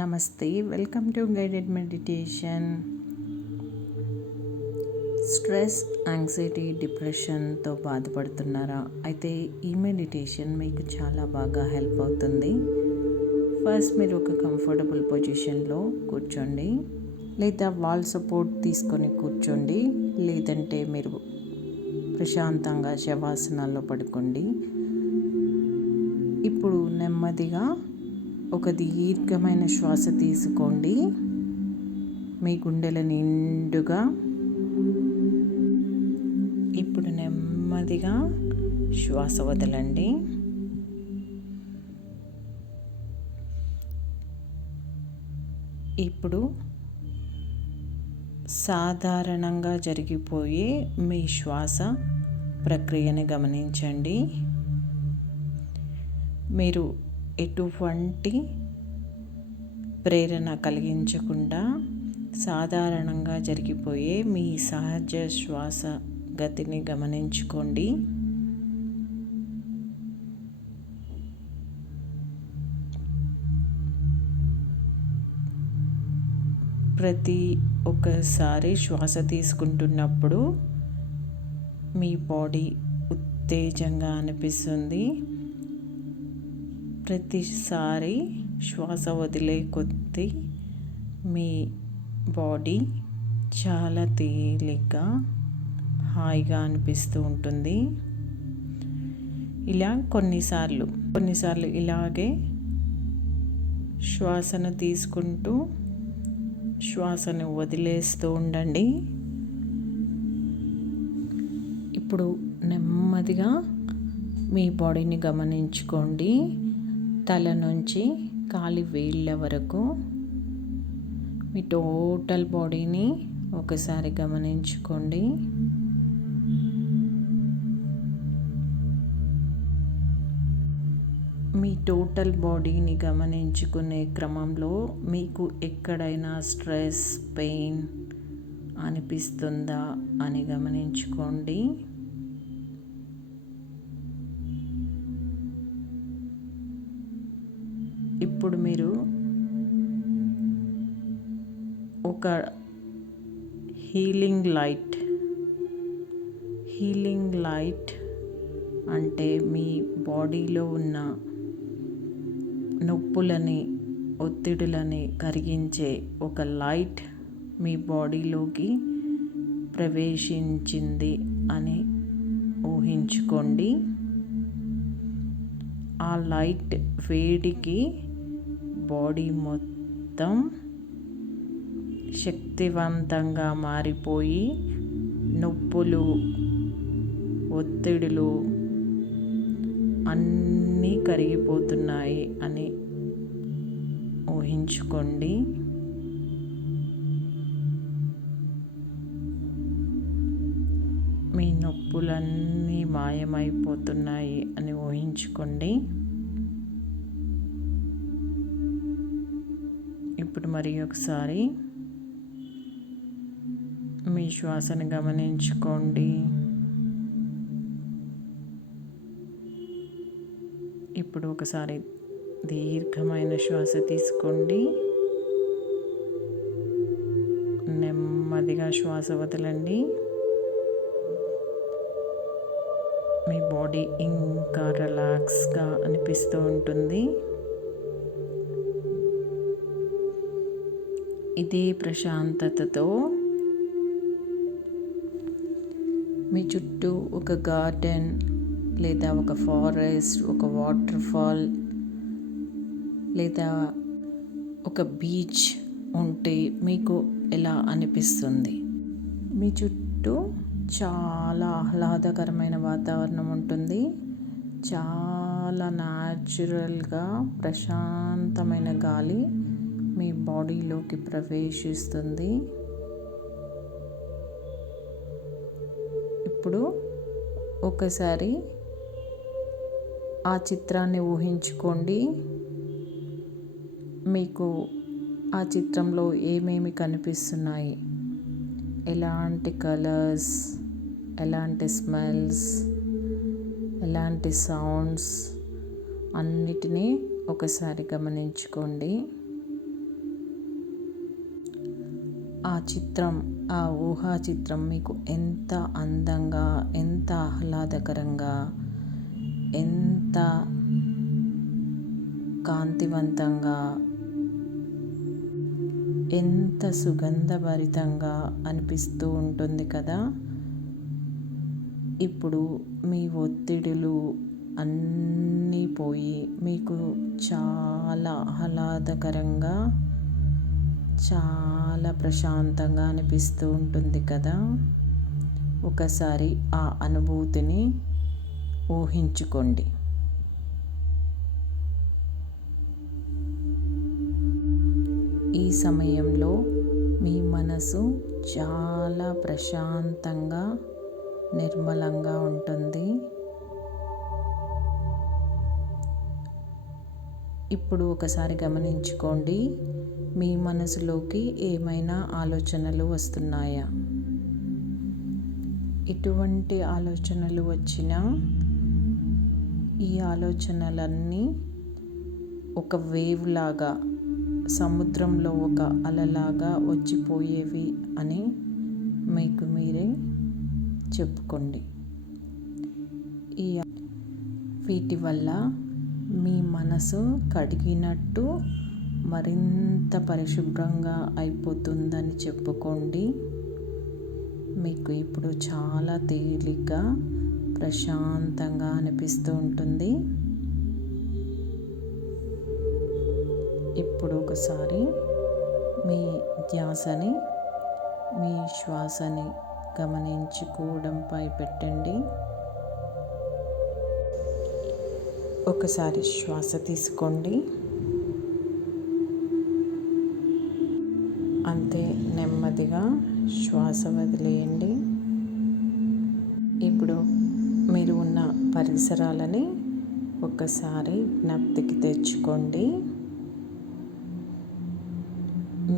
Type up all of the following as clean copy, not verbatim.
నమస్తే, welcome to guided meditation. Stress, anxiety, డిప్రెషన్తో బాధపడుతున్నారా? అయితే ఈ మెడిటేషన్ మీకు చాలా బాగా హెల్ప్ అవుతుంది. ఫస్ట్ మీరు ఒక కంఫర్టబుల్ పొజిషన్లో కూర్చోండి, లేదా వాల్ సపోర్ట్ తీసుకొని కూర్చోండి, లేదంటే మీరు ప్రశాంతంగా శవాసనాల్లో పడుకోండి. ఇప్పుడు నెమ్మదిగా ఒక దీర్ఘమైన శ్వాస తీసుకోండి. మీ గుండెల నిండుగా. ఇప్పుడు నెమ్మదిగా శ్వాస వదలండి. ఇప్పుడు సాధారణంగా జరిగిపోయే మీ శ్వాస ప్రక్రియని గమనించండి. మీరు ఎటువంటి ప్రేరణ కలిగించకుండా సాధారణంగా జరిగిపోయే మీ సహజ శ్వాస గతిని గమనించుకోండి. ప్రతి ఒక్కసారి శ్వాస తీసుకుంటున్నప్పుడు మీ బాడీ ఉత్తేజంగా అనిపిస్తుంది. ప్రతిసారి శ్వాస వదిలే కొద్దీ మీ బాడీ చాలా తేలిగ్గా, హాయిగా అనిపిస్తూ ఉంటుంది. ఇలా కొన్నిసార్లు ఇలాగే శ్వాసను తీసుకుంటూ శ్వాసను వదిలేస్తూ ఉండండి. ఇప్పుడు నెమ్మదిగా మీ బాడీని గమనించుకోండి. తల నుంచి కాలి వేళ్ళ వరకు మీ టోటల్ బాడీని ఒకసారి గమనించుకోండి. మీ టోటల్ బాడీని గమనించుకునే క్రమంలో మీకు ఎక్కడైనా స్ట్రెస్, పెయిన్ అనిపిస్తుందా అని గమనించుకోండి. ఇప్పుడు మీరు ఒక హీలింగ్ లైట్ అంటే మీ బాడీలో ఉన్న నొప్పులని, ఒత్తిడులని కరిగించే ఒక లైట్ మీ బాడీలోకి ప్రవేశించింది అని ఊహించుకోండి. ఆ లైట్ వేడికి బాడీ మొత్తం శక్తివంతంగా మారిపోయి నొప్పులు, ఒత్తిడులు అన్నీ కరిగిపోతున్నాయి అని ఊహించుకోండి. మీ నొప్పులన్నీ మాయమైపోతున్నాయి అని ఊహించుకోండి. ఇప్పుడు మరి ఒకసారి మీ శ్వాసను గమనించుకోండి. ఇప్పుడు ఒకసారి దీర్ఘమైన శ్వాస తీసుకోండి. నెమ్మదిగా శ్వాస వదలండి. మీ బాడీ ఇంకా రిలాక్స్గా అనిపిస్తూ ఉంటుంది. ఇదే ప్రశాంతతతో మీ చుట్టూ ఒక గార్డెన్, లేదా ఒక ఫారెస్ట్, ఒక వాటర్ ఫాల్, లేదా ఒక బీచ్ ఉంటే మీకు ఎలా అనిపిస్తుంది? మీ చుట్టూ చాలా ఆహ్లాదకరమైన వాతావరణం ఉంటుంది. చాలా న్యాచురల్గా ప్రశాంతమైన గాలి మీ బాడీలోకి ప్రవేశిస్తుంది. ఇప్పుడు ఒకసారి ఆ చిత్రాన్ని ఊహించుకోండి. మీకు ఆ చిత్రంలో ఏమేమి కనిపిస్తున్నాయి? ఎలాంటి కలర్స్, ఎలాంటి స్మెల్స్, ఎలాంటి సౌండ్స్ అన్నిటినీ ఒకసారి గమనించుకోండి. ఆ చిత్రం, ఆ ఊహా చిత్రం మీకు ఎంత అందంగా, ఎంత ఆహ్లాదకరంగా, ఎంత కాంతివంతంగా, ఎంత సుగంధభరితంగా అనిపిస్తూ ఉంటుంది కదా. ఇప్పుడు మీ ఒత్తిడులు అన్నీ పోయి మీకు చాలా ఆహ్లాదకరంగా, చాలా ప్రశాంతంగా అనిపిస్తూ ఉంటుంది కదా. ఒకసారి ఆ అనుభూతిని ఊహించుకోండి. ఈ సమయంలో మీ మనసు చాలా ప్రశాంతంగా, నిర్మలంగా ఉంటుంది. ఇప్పుడు ఒకసారి గమనించుకోండి, మీ మనసులోకి ఏమైనా ఆలోచనలు వస్తున్నాయా? ఎటువంటి ఆలోచనలు వచ్చినా ఈ ఆలోచనలన్నీ ఒక వేవ్ లాగా, సముద్రంలో ఒక అలలాగా వచ్చిపోయేవి అని మీకు మీరే చెప్పుకోండి. వీటి వల్ల మీ మనసు కడిగినట్టు మరింత పరిశుభ్రంగా అయిపోతుందని చెప్పుకోండి. మీకు ఇప్పుడు చాలా తేలిగ్గా, ప్రశాంతంగా అనిపిస్తూ ఉంటుంది. ఇప్పుడు ఒకసారి మీ ధ్యాసని, మీ శ్వాసని గమనించుకోవడంపై పెట్టండి. ఒకసారి శ్వాస తీసుకోండి, అంతే నెమ్మదిగా శ్వాస వదిలేయండి. ఇప్పుడు మీరు ఉన్న పరిసరాలని ఒకసారి జ్ఞప్తికి తెచ్చుకోండి.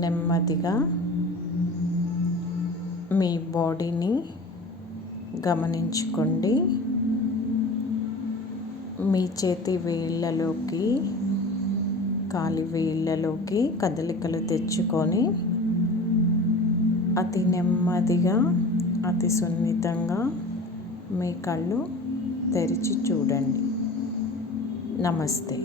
నెమ్మదిగా మీ బాడీని గమనించుకోండి. మీ చేతి వేళ్ళలోకి, కాలి వేళ్ళలోకి కదలికలు తెచ్చుకొని అతి నెమ్మదిగా, అతి సున్నితంగా మీ కళ్ళు తెరిచి చూడండి. నమస్తే.